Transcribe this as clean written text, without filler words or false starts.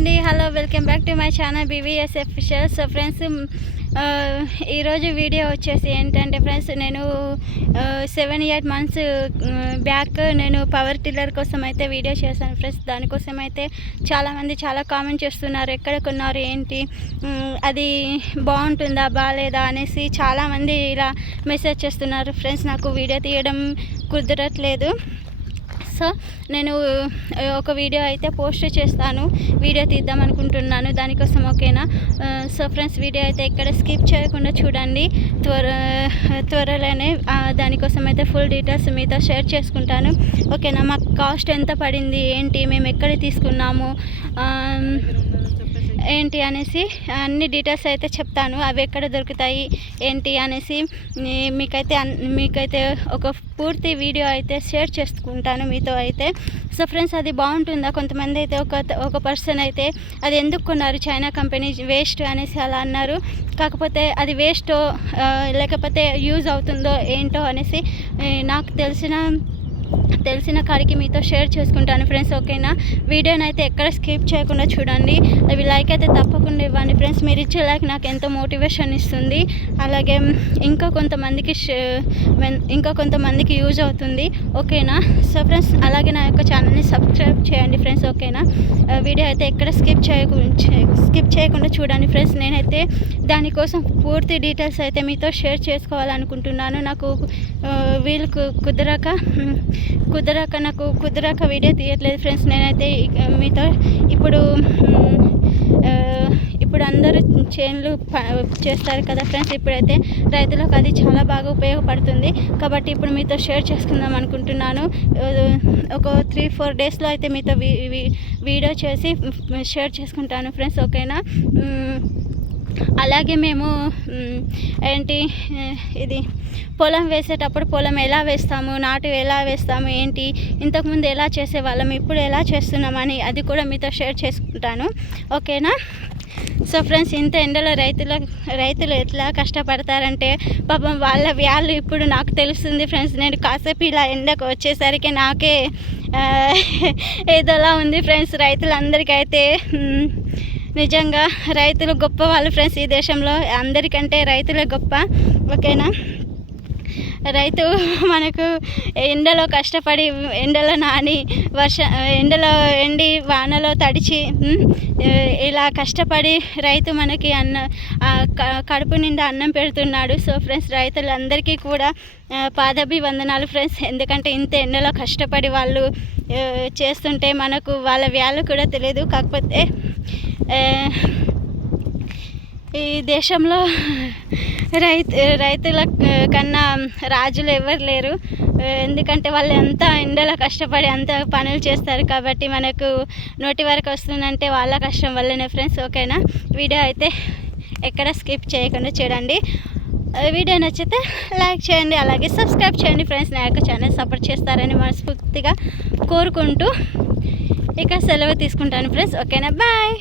అండి, hello, welcome back to my channel BVS official. So friends, ఈరోజు video వచ్చేసి ఏంటంటే ఫ్రెండ్స్, నేను 7-8 months బ్యాక్ నేను పవర్ టిల్లర్ కోసం అయితే వీడియో చేశాను ఫ్రెండ్స్. దానికోసం అయితే చాలామంది చాలా కామెంట్ చేస్తున్నారు, ఎక్కడ కొన్నారు ఏంటి, అది బాగుంటుందా బాగాలేదా అనేసి చాలామంది ఇలా మెసేజ్ చేస్తున్నారు ఫ్రెండ్స్. నాకు వీడియో తీయడం కుదరట్లేదు. సో నేను ఒక వీడియో అయితే పోస్ట్ చేస్తాను, వీడియో తీద్దాం అనుకుంటున్నాను దానికోసం, ఓకేనా? సో ఫ్రెండ్స్, వీడియో అయితే ఎక్కడ స్కిప్ చేయకుండా చూడండి. త్వరలోనే దానికోసం అయితే ఫుల్ డీటెయిల్స్ మీతో షేర్ చేసుకుంటాను, ఓకేనా? మాకు కాస్ట్ ఎంత పడింది ఏంటి, మేము ఎక్కడ తీసుకున్నాము ఏంటి అనేసి అన్ని డీటెయిల్స్ అయితే చెప్తాను. అవి ఎక్కడ దొరుకుతాయి ఏంటి అనేసి మీకైతే ఒక పూర్తి వీడియో అయితే షేర్ చేసుకుంటాను మీతో అయితే. సో ఫ్రెండ్స్, అది బాగుంటుందా? కొంతమంది అయితే ఒక పర్సన్ అయితే అది ఎందుకు కొన్నారు, చైనా కంపెనీ వేస్ట్ అనేసి అలా అన్నారు. కాకపోతే అది వేస్టో లేకపోతే యూజ్ అవుతుందో ఏంటో అనేసి నాకు తెలిసిన కాడికి మీతో షేర్ చేసుకుంటాను ఫ్రెండ్స్, ఓకేనా? వీడియోని అయితే ఎక్కడ స్కిప్ చేయకుండా చూడండి. అవి లైక్ అయితే తప్పకుండా ఇవ్వండి ఫ్రెండ్స్. మీరు ఇచ్చే లైక్ నాకు ఎంతో మోటివేషన్ ఇస్తుంది, అలాగే ఇంకా కొంతమందికి యూజ్ అవుతుంది, ఓకేనా? సో ఫ్రెండ్స్, అలాగే నా యొక్క ఛానల్ని సబ్స్క్రైబ్ చేయండి ఫ్రెండ్స్, ఓకేనా? వీడియో అయితే ఎక్కడ స్కిప్ చేయకుండా చూడండి ఫ్రెండ్స్. నేనైతే దానికోసం పూర్తి డీటెయిల్స్ అయితే మీతో షేర్ చేసుకోవాలనుకుంటున్నాను. నాకు వీలు కుదరక వీడియో తీయట్లేదు ఫ్రెండ్స్. నేనైతే మీతో ఇప్పుడు అందరూ చేన్లు చేస్తారు కదా ఫ్రెండ్స్. ఇప్పుడైతే రైతులకు అది చాలా బాగా ఉపయోగపడుతుంది కాబట్టి ఇప్పుడు మీతో షేర్ చేసుకుందాం అనుకుంటున్నాను. ఒక 3-4 డేస్లో అయితే మీతో వీడియో చేసి షేర్ చేసుకుంటాను ఫ్రెండ్స్, ఓకేనా? అలాగే మేము ఇది పొలం వేసేటప్పుడు పొలం ఎలా వేస్తాము, నాటు ఎలా వేస్తాము ఏంటి, ఇంతకుముందు ఎలా చేసేవాళ్ళం, ఇప్పుడు ఎలా చేస్తున్నామని అది కూడా మీతో షేర్ చేసుకుంటాను, ఓకేనా? సో ఫ్రెండ్స్, ఇంత ఎండలో రైతులు ఎట్లా కష్టపడతారంటే పాపం వాళ్ళ వ్యాల్యూ ఇప్పుడు నాకు తెలుస్తుంది ఫ్రెండ్స్. నేను కాసేపు ఇలా ఎండకు వచ్చేసరికి నాకే ఏదోలా ఉంది ఫ్రెండ్స్. రైతులందరికైతే నిజంగా రైతులు గొప్ప వాళ్ళు ఫ్రెండ్స్. ఈ దేశంలో అందరికంటే రైతులే గొప్ప, ఓకేనా? రైతు మనకు ఎండలో కష్టపడి, ఎండలో నాని, ఎండలో ఎండి వానలో తడిచి ఇలా కష్టపడి రైతు మనకి కడుపు నిండా అన్నం పెడుతున్నాడు. సో ఫ్రెండ్స్, రైతులందరికీ కూడా పాదాభివందనాలు ఫ్రెండ్స్. ఎందుకంటే ఇంత ఎండలో కష్టపడి వాళ్ళు చేస్తుంటే మనకు వాళ్ళ వ్యాల్యూ కూడా తెలియదు. కాకపోతే ఈ దేశంలో రైతుల కన్నా రాజులు ఎవరు లేరు. ఎందుకంటే వాళ్ళు అంతా ఎండలో కష్టపడి అంత పనులు చేస్తారు కాబట్టి మనకు నోటి వరకు వస్తుందంటే వాళ్ళ కష్టం వల్లనే ఫ్రెండ్స్, ఓకేనా? వీడియో అయితే ఎక్కడ స్కిప్ చేయకుండా చూడండి. వీడియో నచ్చితే లైక్ చేయండి, అలాగే సబ్స్క్రైబ్ చేయండి ఫ్రెండ్స్. నా యొక్క ఛానల్ సపోర్ట్ చేస్తారని మనస్ఫూర్తిగా కోరుకుంటూ ఇక సెలవు తీసుకుంటాను ఫ్రెండ్స్, ఓకేనా? బాయ్.